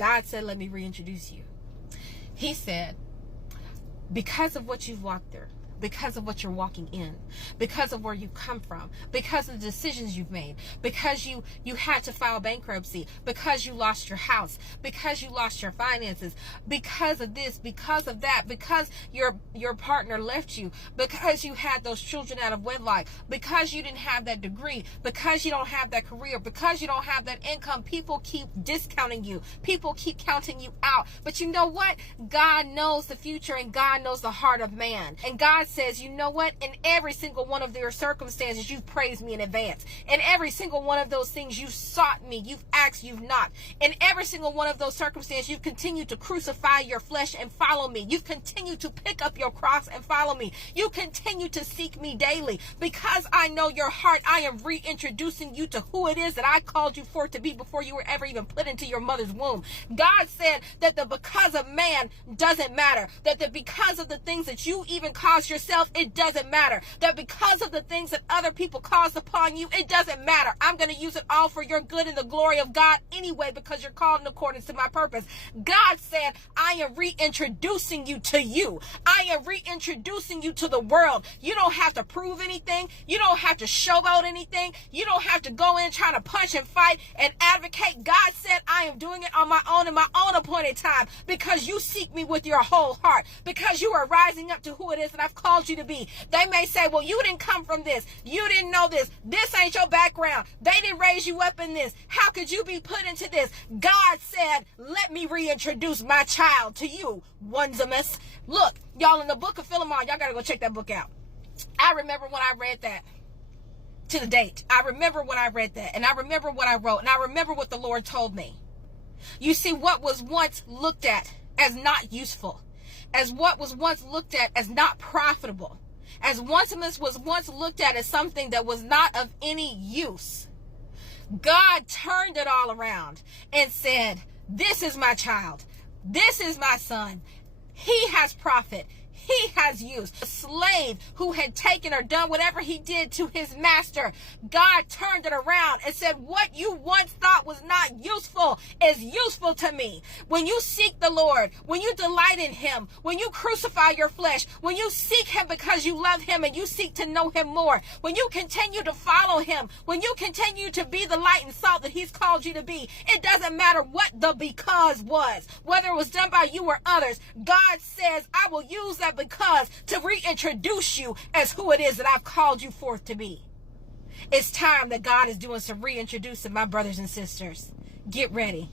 God said, let me reintroduce you. He said, because of what you've walked through, because of what you're walking in, because of where you come from, because of the decisions you've made, because you had to file bankruptcy, because you lost your house, because you lost your finances, because of this, because of that, because your partner left you, because you had those children out of wedlock, because you didn't have that degree, because you don't have that career, because you don't have that income. People keep discounting you. People keep counting you out. But you know what? God knows the future, and God knows the heart of man. And God says, you know what? In every single one of your circumstances, you've praised me in advance. In every single one of those things, you've sought me, you've asked, you've knocked. In every single one of those circumstances, you've continued to crucify your flesh and follow me. You've continued to pick up your cross and follow me. You continue to seek me daily. Because I know your heart, I am reintroducing you to who it is that I called you for to be before you were ever even put into your mother's womb. God said that the because of man doesn't matter. That the because of the things that you even caused yourself, it doesn't matter. That because of the things that other people caused upon you, it doesn't matter. I'm going to use it all for your good and the glory of God anyway, because you're called in accordance to my purpose. God said, I am reintroducing you to you. I am reintroducing you to the world. You don't have to prove anything. You don't have to showboat anything. You don't have to go in trying to punch and fight and advocate. God said, I am doing it on my own in my own appointed time, because you seek me with your whole heart, because you are rising up to who it is that I've called you to be. They may say, well, you didn't come from this. You didn't know this. This ain't your background. They didn't raise you up in this. How could you be put into this? God said, let me reintroduce my child to you, Onesimus. Look, y'all, in the book of Philemon, y'all got to go check that book out. I remember when I read that to the date. I remember when I read that, and I remember what I wrote, and I remember what the Lord told me. You see, what was once looked at as not useful, as what was once looked at as not profitable, as Onesimus was once looked at as something that was not of any use, God turned it all around and said, this is my child. This is my son. He has profit. He has use. A slave who had taken or done whatever he did to his master, God turned it around and said, what you once thought was not useful is useful to me. When you seek the Lord, when you delight in him, when you crucify your flesh, when you seek him because you love him and you seek to know him more, when you continue to follow him, when you continue to be the light and salt that he's called you to be, it doesn't matter what the because was, whether it was done by you or others. God says, I will use that because to reintroduce you as who it is that I've called you forth to be. It's time that God is doing some reintroducing, my brothers and sisters. Get ready.